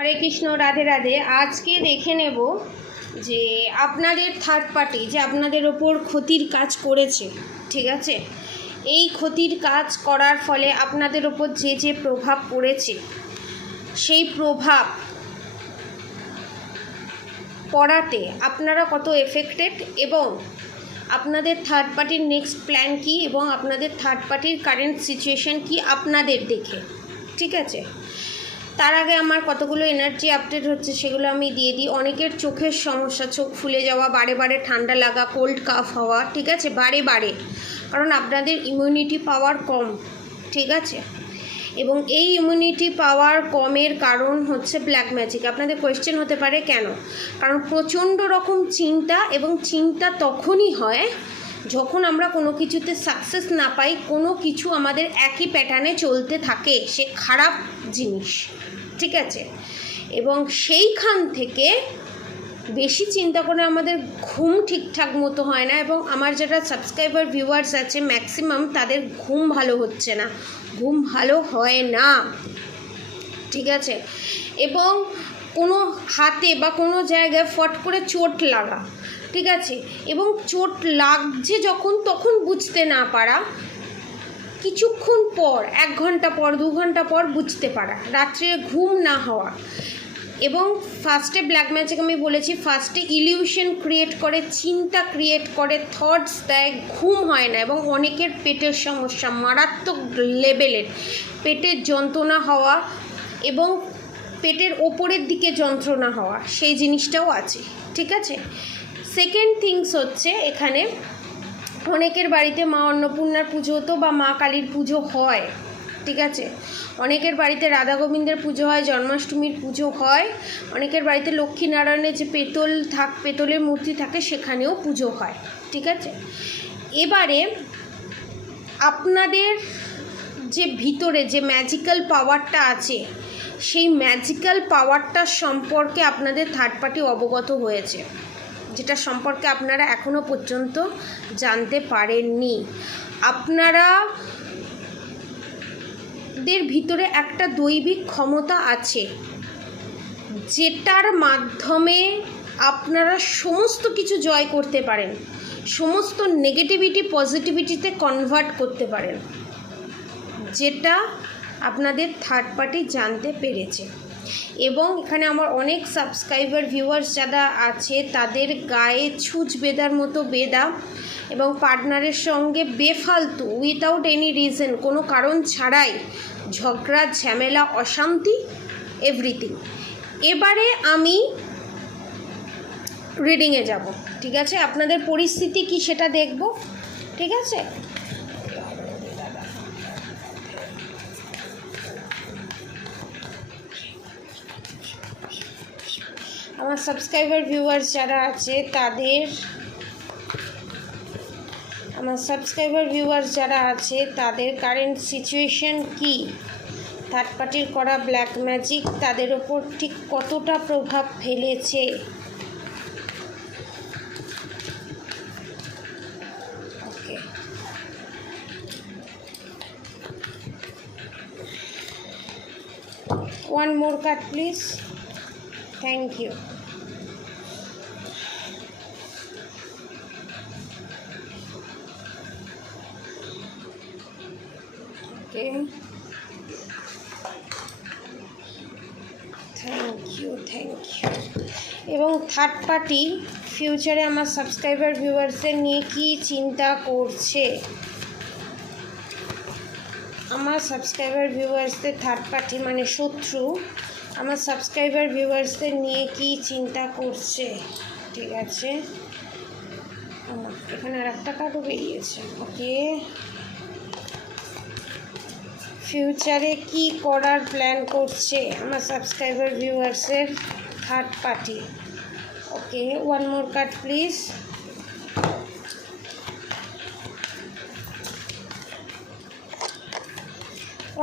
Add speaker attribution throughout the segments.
Speaker 1: হরে কৃষ্ণ রাধে রাধে আজকে দেখে নেব যে আপনাদের থার্ড পার্টি যে আপনাদের ওপর ক্ষতির কাজ করেছে ঠিক আছে এই ক্ষতির কাজ করার ফলে আপনাদের ওপর যে যে প্রভাব পড়েছে সেই প্রভাব পড়াতে আপনারা কত এফেক্টেড এবং আপনাদের থার্ড পার্টির নেক্সট প্ল্যান কি এবং আপনাদের থার্ড পার্টির কারেন্ট সিচুয়েশান কি আপনাদের দেখে ঠিক আছে তার আগে আমার কতগুলো এনার্জি আপডেট হচ্ছে সেগুলো আমি দিয়ে দিই অনেকের চোখের সমস্যা চোখ ফুলে যাওয়া বারে বারে ঠান্ডা লাগা কোল্ড কাফ হওয়া ঠিক আছে বারে বারে কারণ আপনাদের ইমিউনিটি পাওয়ার কম ঠিক আছে এবং এই ইমিউনিটি পাওয়ার কমের কারণ হচ্ছে ব্ল্যাক ম্যাজিক আপনাদের কোয়েশ্চেন হতে পারে কেন কারণ প্রচণ্ড রকম চিন্তা এবং চিন্তা তখনই হয় যখন আমরা কোনো কিছুতে সাকসেস না পাই কোনো কিছু আমাদের একই প্যাটার্নে চলতে থাকে সে খারাপ জিনিস ঠিক আছে এবং সেইখান থেকে বেশি চিন্তা করে আমাদের ঘুম ঠিকঠাক মতো হয় না এবং আমার যারা সাবস্ক্রাইবার ভিউয়ার্স আছে ম্যাক্সিমাম তাদের ঘুম ভালো হচ্ছে না ঘুম ভালো হয় না ঠিক আছে এবং কোনো হাতে বা কোনো জায়গায় ফট করে চোট লাগা ঠিক আছে এবং চোট লাগছে যখন তখন বুঝতে না পারা কিছুক্ষণ পর এক ঘন্টা পর দু ঘন্টা পর বুঝতে পারা রাত্রে ঘুম না হওয়া এবং ফার্স্টে ব্ল্যাক ম্যাজিক আমি বলেছি ফার্স্টে ইলিউশন ক্রিয়েট করে চিন্তা ক্রিয়েট করে থটস দেয় ঘুম হয় না এবং অনেকের পেটের সমস্যা মারাত্মক লেভেলের পেটের যন্ত্রণা হওয়া এবং পেটের ওপরের দিকে যন্ত্রণা হওয়া সেই জিনিসটাও আছে ঠিক আছে সেকেন্ড থিংস হচ্ছে এখানে অনেকের বাড়িতে মা অন্নপূর্ণার পুজো তো বা মা কালীর পুজো হয় ঠিক আছে অনেকের বাড়িতে রাধা গোবিন্দের পুজো হয় জন্মাষ্টমীর পুজো হয় অনেকের বাড়িতে লক্ষ্মীনারায়ণের যে পেতল থাক পেতলের মূর্তি থাকে সেখানেও পুজো হয় ঠিক আছে এবারে আপনাদের যে ভিতরে যে ম্যাজিক্যাল পাওয়ারটা আছে সেই ম্যাজিক্যাল পাওয়ারটার সম্পর্কে আপনাদের থার্ড পার্টি অবগত হয়েছে যেটা সম্পর্কে আপনারা এখনও পর্যন্ত জানতে পারেননি আপনারা দের ভিতরে একটা দৈবিক ক্ষমতা আছে যেটার মাধ্যমে আপনারা সমস্ত কিছু জয় করতে পারেন সমস্ত নেগেটিভিটি পজিটিভিটিতে কনভার্ট করতে পারেন যেটা আপনাদের থার্ড পার্টি জানতে পেরেছে এবং এখানে আমার অনেক সাবস্ক্রাইবার ভিউয়ার্স যারা আছে তাদের গায়ে ছুঁচ বেদার মতো বেদা এবং পার্টনারের সঙ্গে বেফালতু উইথাউট এনি রিজন কোনো কারণ ছাড়াই ঝগড়া ঝামেলা অশান্তি এভরিথিং এবারে আমি রিডিংয়ে যাব ঠিক আছে আপনাদের পরিস্থিতি কি সেটা দেখব ঠিক আছে আমার সাবস্ক্রাইবার ভিউয়ার্স যারা আছে তাদের আমার সাবস্ক্রাইবার ভিউয়ার্স যারা আছে তাদের কারেন্ট সিচুয়েশন কি থার্ড পার্টির করা ব্ল্যাক ম্যাজিক তাদের ওপর ঠিক কতটা প্রভাব ফেলেছে one more card please thank you okay thank you thank you এবং থার্ড পার্টি ফিউচারে আমার সাবস্ক্রাইবার ভিউয়ার্সের নিয়ে কি চিন্তা করছে আমার সাবস্ক্রাইবার ভিউয়ার্সদের থার্ড পার্টি মানে শত্রু আমার সাবস্ক্রাইবার ভিউয়ার্সদের নিয়ে কি চিন্তা করছে ঠিক আছে এখানে আর একটা কার্ডও বেরিয়েছে ওকে ফিউচারে কি করার প্ল্যান করছে আমার সাবস্ক্রাইবার ভিউয়ার্সের third party okay one more card please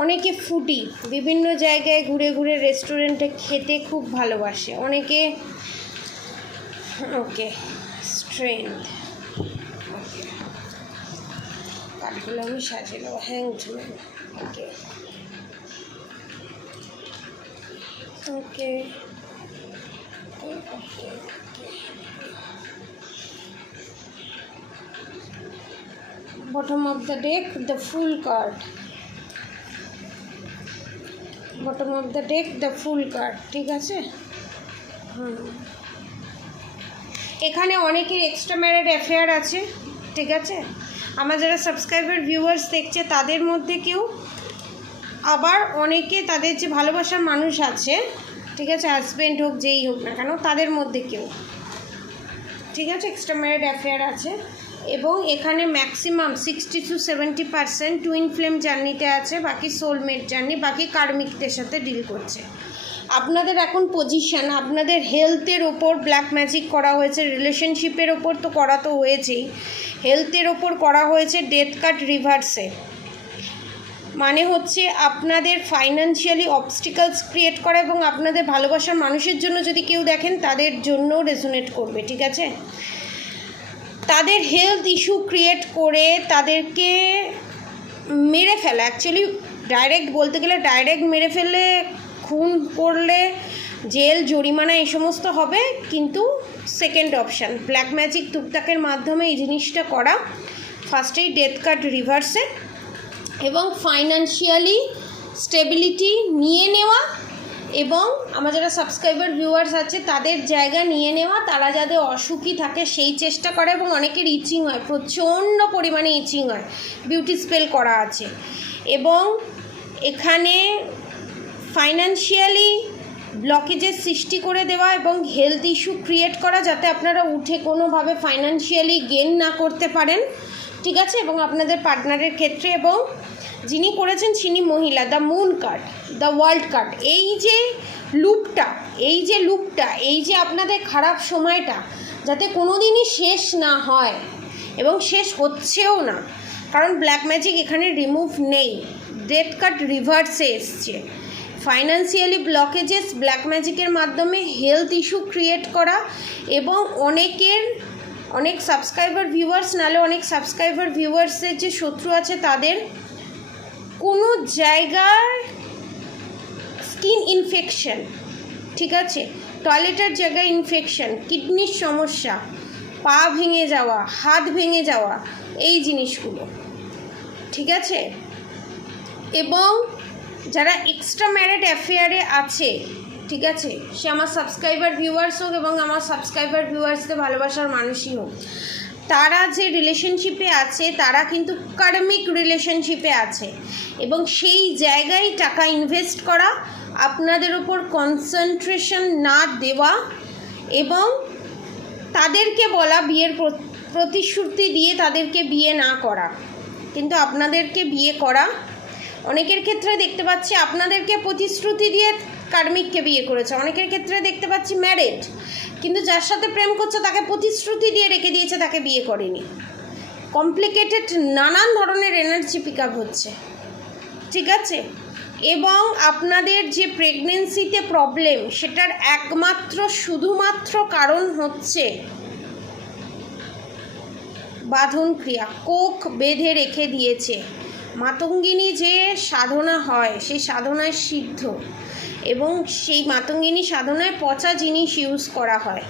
Speaker 1: অনেকে ফুডি বিভিন্ন জায়গায় ঘুরে ঘুরে রেস্টুরেন্টে খেতে খুব ভালোবাসে অনেকে ওকে স্ট্রেংথ ওকে কাঠগুলো আমি সাজিয়ে নেবো hang okay okay okay bottom of the deck the full card bottom of the deck the full card ঠিক আছে হুম এখানে অনেকের এক্সট্রা ম্যারেড অ্যাফেয়ার আছে ঠিক আছে আমার যারা সাবস্ক্রাইবার ভিউয়ার্স দেখছে তাদের মধ্যে কেউ আবার অনেকে তাদের যে ভালোবাসার মানুষ আছে ঠিক আছে হাজব্যান্ড হোক যেই হোক না কেন তাদের মধ্যে কেউ ঠিক আছে এক্সট্রা ম্যারেড অ্যাফেয়ার আছে এবং এখানে maximum sixty two seventy percent twin flame জার্নিতে আছে বাকি সোলমেট জার্নি বাকি কার্মিকদের সাথে ডিল করছে আপনাদের এখন পজিশান আপনাদের হেলথের ওপর ব্ল্যাক ম্যাজিক করা হয়েছে রিলেশনশিপের ওপর তো করা তো হয়েছেই হেলথের ওপর করা হয়েছে ডেথ কাট রিভার্সে মানে হচ্ছে আপনাদের ফাইন্যান্সিয়ালি অবস্টিকালস ক্রিয়েট করা এবং আপনাদের ভালোবাসার মানুষের জন্য যদি কেউ দেখেন তাদের জন্য রেজোনেট করবে ঠিক আছে তাদের হেলথ ইস্যু ক্রিয়েট করে তাদেরকে মেরে ফেলা অ্যাকচুয়ালি ডাইরেক্ট বলতে গেলে ডাইরেক্ট মেরে ফেলে খুন করলে জেল জরিমানা এই সমস্ত হবে কিন্তু সেকেন্ড অপশান ব্ল্যাক ম্যাজিক টুকটাকের মাধ্যমে এই জিনিসটা করা ফার্স্টেই ডেথ কার্ড রিভার্সে এবং ফাইনান্সিয়ালি স্টেবিলিটি নিয়ে নেওয়া এবং আমার যারা সাবস্ক্রাইবার ভিউয়ার্স আছে তাদের জায়গা নিয়ে নেওয়া তারা যাদের অসুখী থাকে সেই চেষ্টা করে এবং অনেকের ইচিং হয় প্রচণ্ড পরিমাণে ইচিং হয় বিউটি স্পেল করা আছে এবং এখানে ফাইন্যান্সিয়ালি ব্লকেজের সৃষ্টি করে দেওয়া এবং হেলথ ইস্যু ক্রিয়েট করা যাতে আপনারা উঠে কোনোভাবে ফাইন্যান্সিয়ালি গেন না করতে পারেন ঠিক আছে এবং আপনাদের পার্টনারের ক্ষেত্রে এবং যিনি করেছেন তিনি মহিলা the moon card the world card এই যে লুপটা এই যে লুপটা এই যে আপনাদের খারাপ সময়টা যাতে কোনো দিনই শেষ না হয় এবং শেষ হচ্ছেও না কারণ ব্ল্যাক ম্যাজিক এখানে রিমুভ নেই ডেট কাট রিভার্সে এসছে ফাইন্যান্সিয়ালি ব্লকেজেস ব্ল্যাক ম্যাজিকের মাধ্যমে হেলথ ইস্যু ক্রিয়েট করা এবং অনেকের অনেক সাবস্ক্রাইবার ভিউয়ার্স নালে অনেক সাবস্ক্রাইবার ভিউয়ার্সের যে শত্রু আছে তাদের কোনো জায়গায় স্কিন ইনফেকশন ঠিক আছে টয়লেটের জায়গায় ইনফেকশন কিডনির সমস্যা পা ভেঙে যাওয়া হাত ভেঙে যাওয়া এই জিনিসগুলো ঠিক আছে এবং যারা এক্সট্রা ম্যারিড অ্যাফেয়ারে আছে ঠিক আছে সে আমার সাবস্ক্রাইবার ভিউয়ার্স হোক এবং আমার সাবস্ক্রাইবার ভিউয়ার্সদের ভালোবাসার মানুষই হোক তারা যে রিলেশনশিপে আছে তারা কিন্তু কার্মিক রিলেশনশিপে আছে এবং সেই জায়গায় টাকা ইনভেস্ট করা আপনাদের ওপর কনসেন্ট্রেশন না দেওয়া এবং তাদেরকে বলা বিয়ের প্রতিশ্রুতি দিয়ে তাদেরকে বিয়ে না করা কিন্তু আপনাদেরকে বিয়ে করা অনেকের ক্ষেত্রে দেখতে পাচ্ছি আপনাদেরকে প্রতিশ্রুতি দিয়ে কার্মিককে বিয়ে করেছে অনেকের ক্ষেত্রে দেখতে পাচ্ছি ম্যারেড কিন্তু যার সাথে প্রেম করছে তাকে প্রতিশ্রুতি দিয়ে রেখে দিয়েছে তাকে বিয়ে করেনি কমপ্লিকেটেড নানান ধরনের এনার্জি পিক আপ হচ্ছে ঠিক আছে এবং আপনাদের যে প্রেগনেন্সিতে প্রবলেম সেটার একমাত্র শুধুমাত্র কারণ হচ্ছে বাঁধন ক্রিয়া কোক বেঁধে রেখে দিয়েছে মাতঙ্গিনী যে সাধনা হয় সেই সাধনায় সিদ্ধ এবং সেই মাতঙ্গিনী সাধনায় পচা জিনিস ইউজ করা হয়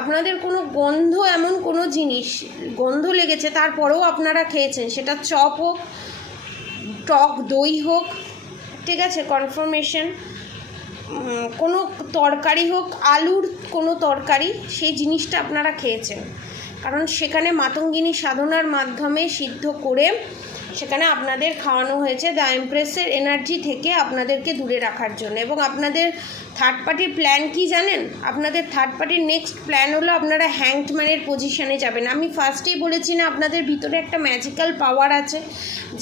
Speaker 1: আপনাদের কোনো গন্ধ এমন কোনো জিনিস গন্ধ লেগেছে তারপরেও আপনারা খেয়েছেন সেটা চপ হোক টক দই হোক ঠিক আছে কনফার্মেশন কোনো তরকারি হোক আলুর কোনো তরকারি সেই জিনিসটা আপনারা খেয়েছেন কারণ সেখানে মাতঙ্গিনী সাধনার মাধ্যমে সিদ্ধ করে সেখানে আপনাদের খাওয়ানো হয়েছে দ্য এমপ্রেসের এনার্জি থেকে আপনাদেরকে দূরে রাখার জন্য এবং আপনাদের থার্ড পার্টির প্ল্যান কি জানেন আপনাদের থার্ড পার্টির নেক্সট প্ল্যান হলো আপনারা হ্যাংটম্যানের পজিশানে যাবেন আমি ফার্স্টেই বলেছি না আপনাদের ভিতরে একটা ম্যাজিক্যাল পাওয়ার আছে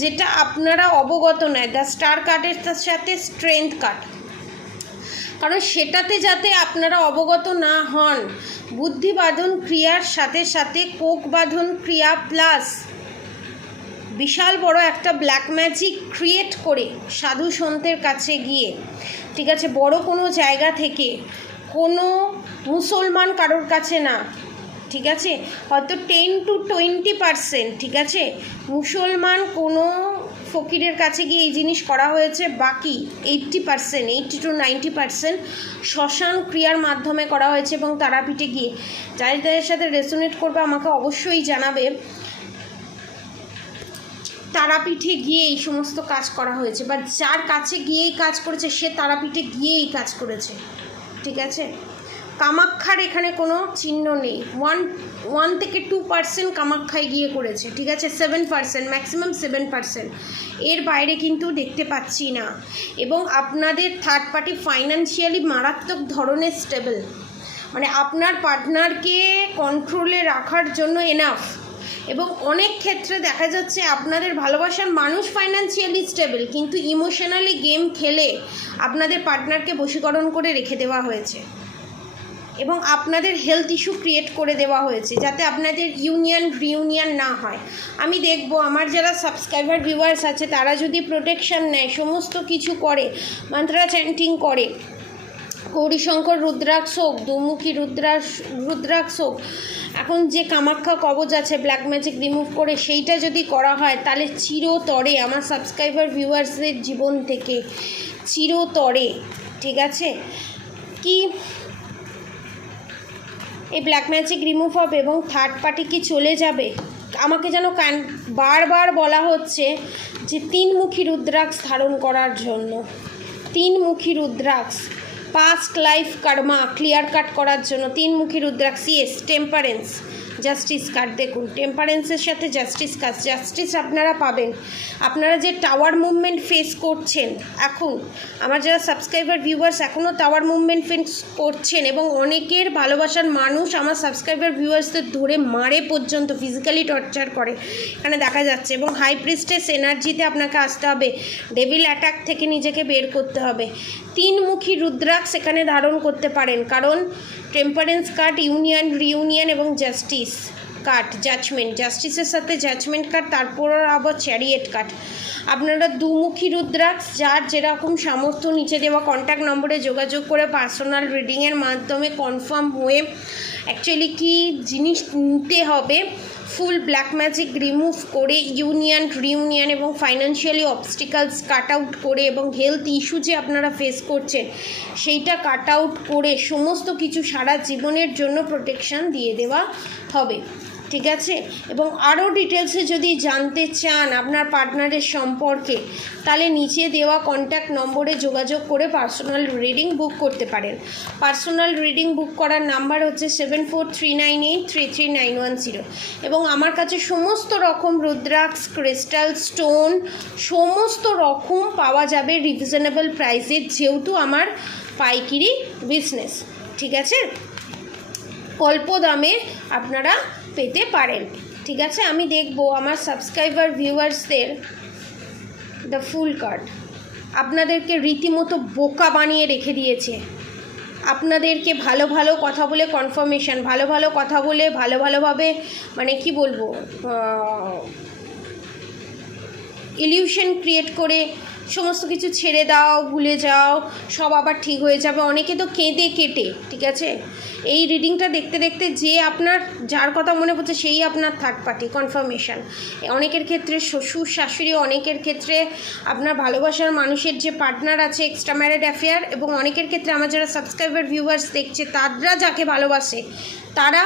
Speaker 1: যেটা আপনারা অবগত নেয় দ্য স্টার কার্ডের সাথে স্ট্রেংথ কার্ড কারণ সেটাতে যাতে আপনারা অবগত না হন বুদ্ধিবাদন ক্রিয়ার সাথে সাথে কোক বাঁধন ক্রিয়া প্লাস বিশাল বড় একটা ব্ল্যাক ম্যাজিক ক্রিয়েট করে সাধু সন্তের কাছে গিয়ে ঠিক আছে বড় কোনো জায়গা থেকে কোনো মুসলমান কারোর কাছে না ঠিক আছে হয়তো টেন টু টোয়েন্টি পারসেন্ট ঠিক আছে মুসলমান কোনো ফকিরের কাছে গিয়ে এই জিনিস করা হয়েছে বাকি eighty percent eighty two ninety percent শ্মশান ক্রিয়ার মাধ্যমে করা হয়েছে এবং তারাপীঠে গিয়ে যাদের তাদের সাথে রেসোনেট করবে আমাকে অবশ্যই জানাবে তারাপীঠে গিয়ে এই সমস্ত কাজ করা হয়েছে বা যার কাছে গিয়ে এই কাজ করেছে সে তারাপীঠে গিয়ে এই কাজ করেছে ঠিক আছে কামাক্ষার এখানে কোনো চিহ্ন নেই ওয়ান ওয়ান থেকে টু পার্সেন্ট কামাক্ষায় গিয়ে করেছে ঠিক আছে seven percent maximum seven percent এর বাইরে কিন্তু দেখতে পাচ্ছি না এবং আপনাদের থার্ড পার্টি ফাইন্যান্সিয়ালি মারাত্মক ধরনের স্টেবল মানে আপনার পার্টনারকে কন্ট্রোলে রাখার জন্য এনাফ এবং অনেক ক্ষেত্রে দেখা যাচ্ছে আপনাদের ভালোবাসার মানুষ ফাইন্যান্সিয়ালি স্টেবল কিন্তু ইমোশনালি গেম খেলে আপনাদের পার্টনারকে বশীকরণ করে রেখে দেওয়া হয়েছে এবং আপনাদের হেলথ ইস্যু ক্রিয়েট করে দেওয়া হয়েছে যাতে আপনাদের ইউনিয়ন রিউনিয়ন না হয় আমি দেখব আমার যারা সাবস্ক্রাইবার ভিউয়ার্স আছে তারা যদি প্রোটেকশন নেয় সমস্ত কিছু করে মান্ত্রা চ্যান্টিং করে গৌরীশঙ্কর রুদ্রাক্ষ হোক দুমুখী রুদ্রাক্ষ রুদ্রাক্ষ হোক এখন যে কামাক্ষা কবজ আছে ব্ল্যাক ম্যাজিক রিমুভ করে সেইটা যদি করা হয় তাহলে চিরতরে আমার সাবস্ক্রাইবার ভিউয়ার্সদের জীবন থেকে চিরতরে ঠিক আছে কি এই ব্ল্যাক ম্যাজিক রিমুভ হবে এবং থার্ড পার্টি কি চলে যাবে আমাকে যেন কান বারবার বলা হচ্ছে যে তিনমুখী রুদ্রাক্ষ ধারণ করার জন্য তিনমুখী রুদ্রাক্ষ past life karma clear cut করার জন্য তিনমুখী রুদ্রাক্ষ এস টেম্পারেন্স জাস্টিস কার্ড দেখুন টেম্পারেন্সের সাথে জাস্টিস কাজ জাস্টিস আপনারা পাবেন আপনারা যে টাওয়ার মুভমেন্ট ফেস করছেন এখন আমার যারা সাবস্ক্রাইবার ভিউয়ার্স এখনও টাওয়ার মুভমেন্ট ফেস করছেন এবং অনেকের ভালোবাসার মানুষ আমার সাবস্ক্রাইবার ভিউয়ার্সদের ধরে মারে পর্যন্ত ফিজিক্যালি টর্চার করে এখানে দেখা যাচ্ছে এবং হাই প্রিস্টেস এনার্জিতে আপনাকে আসতে হবে ডেভিল অ্যাটাক থেকে নিজেকে বের করতে হবে তিনমুখী রুদ্রাক্ষ এখানে ধারণ করতে পারেন কারণ টেম্পারেন্স কার্ড ইউনিয়ন রিউনিয়ন এবং জাস্টিস কার্ড জাজমেন্ট জাস্টিসের সাথে জাজমেন্ট কার্ড তারপর আবার চ্যারিয়েট কার্ড আপনারা দুমুখী রুদ্রাক্ষ যার যেরকম সামর্থ্য নিচে দেওয়া কন্ট্যাক্ট নম্বরে যোগাযোগ করে পার্সোনাল রিডিংয়ের মাধ্যমে কনফার্ম হয়ে অ্যাকচুয়ালি কি জিনিস নিতে হবে ফুল ব্ল্যাক ম্যাজিক রিমুভ করে ইউনিয়ন রিউনিয়ন এবং ফাইন্যান্সিয়ালি অবস্টিকালস কাট আউট করে এবং হেলথ ইস্যু যে আপনারা ফেস করছেন সেইটা কাট আউট করে সমস্ত কিছু সারা জীবনের জন্য প্রোটেকশান দিয়ে দেওয়া হবে ঠিক আছে এবং আরও ডিটেলসে যদি জানতে চান আপনার পার্টনারের সম্পর্কে তাহলে নিচে দেওয়া কন্ট্যাক্ট নম্বরে যোগাযোগ করে পার্সোনাল রিডিং বুক করতে পারেন পার্সোনাল রিডিং বুক করার নাম্বার হচ্ছে seven four three nine eight three three nine one zero এবং আমার কাছে সমস্ত রকম রুদ্রাক্স ক্রিস্টাল স্টোন সমস্ত রকম পাওয়া যাবে রিজনেবল প্রাইসে যেহেতু আমার পাইকিরি বিজনেস ঠিক আছে অল্প দামে আপনারা পেতে পারেন ঠিক আছে আমি দেখব আমার সাবস্ক্রাইবার ভিউয়ার্সদের দ্য ফুল কার্ড আপনাদেরকে রীতিমতো বোকা বানিয়ে রেখে দিয়েছে আপনাদেরকে ভালো ভালো কথা বলে কনফার্মেশন ভালো ভালো কথা বলে ভালো ভালোভাবে মানে কি বলবো ইলিউশন ক্রিয়েট করে সমস্ত কিছু ছেড়ে দাও ভুলে যাও সব আবার ঠিক হয়ে যাবে অনেকে তো কেঁদে কেটে ঠিক আছে এই রিডিংটা দেখতে দেখতে যে আপনার যার কথা মনে পড়ছে সেই আপনার থার্ড পার্টি কনফার্মেশান অনেকের ক্ষেত্রে শ্বশুর শাশুড়ি অনেকের ক্ষেত্রে আপনার ভালোবাসার মানুষের যে পার্টনার আছে এক্সট্রা ম্যারিড অ্যাফেয়ার এবং অনেকের ক্ষেত্রে আমার যারা সাবস্ক্রাইবার ভিউয়ার্স দেখছে তারা যাকে ভালোবাসে তারা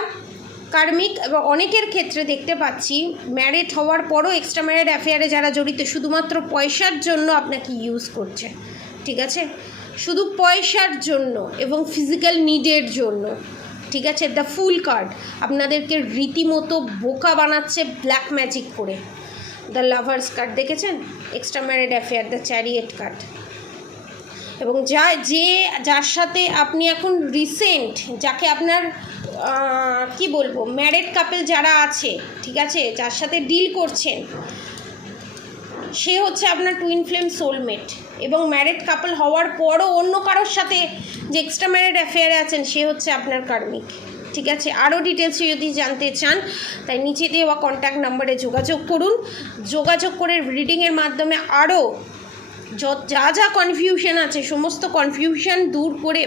Speaker 1: কার্মিক এবং অনেকের ক্ষেত্রে দেখতে পাচ্ছি ম্যারিড হওয়ার পরও এক্সট্রা ম্যারিড অ্যাফেয়ারে যারা জড়িত শুধুমাত্র পয়সার জন্য আপনাকে ইউজ করছে ঠিক আছে শুধু পয়সার জন্য এবং ফিজিক্যাল নিডের জন্য ঠিক আছে দ্য ফুল কার্ড আপনাদেরকে রীতিমতো বোকা বানাচ্ছে ব্ল্যাক ম্যাজিক করে দ্য লাভার্স কার্ড দেখেছেন extra married affair the chariot card এবং যা যে যার সাথে আপনি এখন রিসেন্ট যাকে আপনার কি বলবো ম্যারেড কাপেল যারা আছে ঠিক আছে যার সাথে ডিল করছেন সে হচ্ছে আপনার টুইন ফ্লেম সোলমেট এবং ম্যারেড কাপল হওয়ার পরও অন্য কারোর সাথে যে এক্সট্রা ম্যারেড অ্যাফেয়ারে আছেন সে হচ্ছে আপনার কার্মিক ঠিক আছে আরও ডিটেলস যদি জানতে চান তাই নিচে দেওয়া কন্ট্যাক্ট নাম্বারে যোগাযোগ করুন যোগাযোগ করে রিডিংয়ের মাধ্যমে আরও যা যা কনফিউশন আছে সমস্ত কনফিউশন দূর করে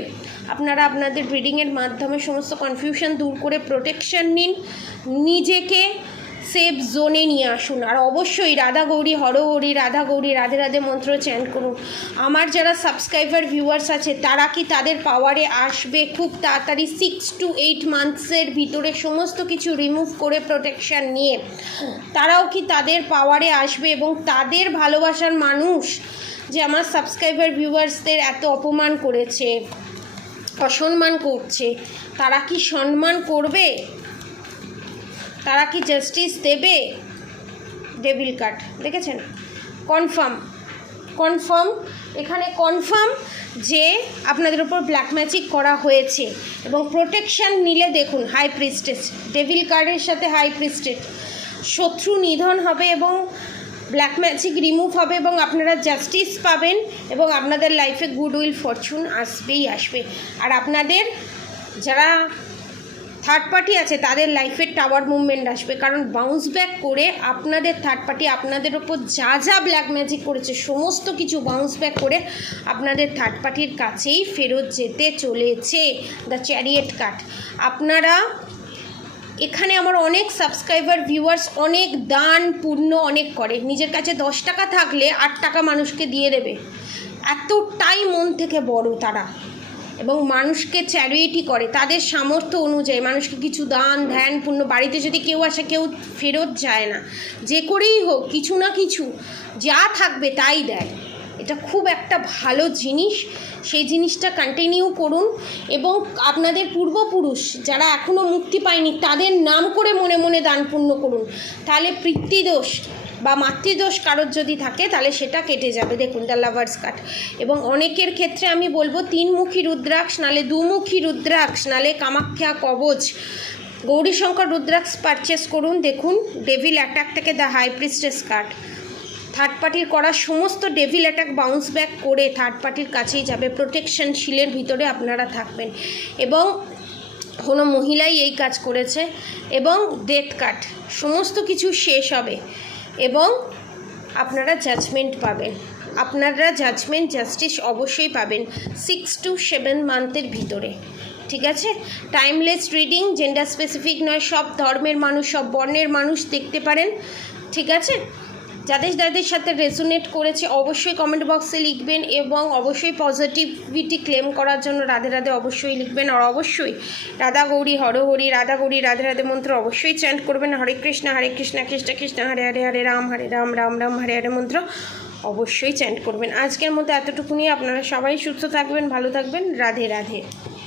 Speaker 1: আপনারা আপনাদের ব্রিডিংয়ের মাধ্যমে সমস্ত কনফিউশন দূর করে প্রোটেকশন নিন নিজেকে সেফ জোনে নিয়ে আসুন আর অবশ্যই রাধা গৌরী হর গৌরী রাধা গৌরী রাধে রাধে মন্ত্র চ্যান্ট করুন আমার যারা সাবস্ক্রাইবার ভিউয়ার্স আছে তারা কি তাদের পাওয়ারে আসবে খুব তাড়াতাড়ি সিক্স টু এইট মান্থসের ভিতরে সমস্ত কিছু রিমুভ করে প্রোটেকশান নিয়ে তারাও কি তাদের পাওয়ারে আসবে এবং তাদের ভালোবাসার মানুষ যে আমার সাবস্ক্রাইবার ভিউয়ার্সদের এত অপমান করেছে অসম্মান করছে তারা কি সম্মান করবে তারা কি জাস্টিস দেবে ডেবিল কার্ড দেখেছেন কনফার্ম কনফার্ম এখানে কনফার্ম যে আপনাদের উপর ব্ল্যাক ম্যাজিক করা হয়েছে এবং প্রোটেকশান নিলে দেখুন হাই প্রিস্টেজ ডেভিল কার্ডের সাথে হাই প্রিস্টেজ শত্রু নিধন হবে এবং ব্ল্যাক ম্যাজিক রিমুভ হবে এবং আপনারা জাস্টিস পাবেন এবং আপনাদের লাইফে গুড উইল ফরচুন আসবেই আসবে আর আপনাদের যারা থার্ড পার্টি আছে তাদের লাইফের টাওয়ার মুভমেন্ট আসবে কারণ বাউন্স ব্যাক করে আপনাদের থার্ড পার্টি আপনাদের ওপর যা যা ব্ল্যাক ম্যাজিক করেছে সমস্ত কিছু বাউন্স ব্যাক করে আপনাদের থার্ড পার্টির কাছেই ফেরত যেতে চলেছে দ্য চ্যারিয়েট কাট আপনারা এখানে আমার অনেক সাবস্ক্রাইবার ভিউয়ার্স অনেক দান পূর্ণ অনেক করে নিজের কাছে দশ টাকা থাকলে আট টাকা মানুষকে দিয়ে দেবে এতটাই মন থেকে বড় তারা এবং মানুষকে চ্যারিটি করে তাদের সামর্থ্য অনুযায়ী মানুষকে কিছু দান ধ্যান পূর্ণ বাড়িতে যদি কেউ আসে কেউ ফেরত যায় না যে করেই হোক কিছু না কিছু যা থাকবে তাই দেয় এটা খুব একটা ভালো জিনিস সেই জিনিসটা কন্টিনিউ করুন এবং আপনাদের পূর্বপুরুষ যারা এখনও মুক্তি পায়নি তাদের নাম করে মনে মনে দান পূর্ণ করুন তাহলে পিতৃদোষ বা মাতৃদোষ কারোর যদি থাকে তাহলে সেটা কেটে যাবে দেখুন দ্য লাভার্স কাট এবং অনেকের ক্ষেত্রে আমি বলবো তিনমুখী রুদ্রাক্ষ নালে দুমুখী রুদ্রাক্ষ নালে কামাখ্যা কবচ গৌরীশঙ্কর রুদ্রাক্ষ পারচেস করুন দেখুন ডেভিল অ্যাটাক থেকে the high priestess card third পার্টির করা সমস্ত ডেভিল অ্যাটাক বাউন্স ব্যাক করে থার্ড পার্টির কাছেই যাবে প্রোটেকশন শিলের ভিতরে আপনারা থাকবেন এবং কোনো মহিলাই এই কাজ করেছে এবং ডেথ কাট সমস্ত কিছু শেষ হবে এবং আপনারা জাজমেন্ট পাবেন আপনারা জাজমেন্ট জাস্টিস অবশ্যই পাবেন সিক্স টু সেভেন মান্থের ভিতরে ঠিক আছে টাইমলেস রিডিং জেন্ডার স্পেসিফিক নয় সব ধর্মের মানুষ সব বর্ণের মানুষ দেখতে পারেন ঠিক আছে যাদের যাদের সাথে রেজোনেট করেছে অবশ্যই কমেন্ট বক্সে লিখবেন এবং অবশ্যই পজিটিভিটি ক্লেম করার জন্য রাধে রাধে অবশ্যই লিখবেন আর অবশ্যই রাধা গৌরী হরহরি রাধা গৌরী রাধে রাধে মন্ত্র অবশ্যই চ্যান্ট করবেন হরে কৃষ্ণ হরে কৃষ্ণ কৃষ্ণ কৃষ্ণ হরে হরে হরে রাম হরে রাম রাম রাম হরে হরে মন্ত্র অবশ্যই চ্যান্ট করবেন আজকের মধ্যে এতটুকুনি আপনারা সবাই সুস্থ থাকবেন ভালো থাকবেন রাধে রাধে